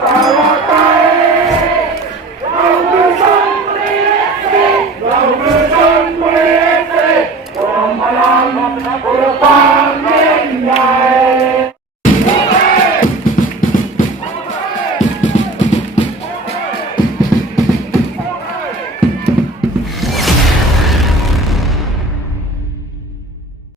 Música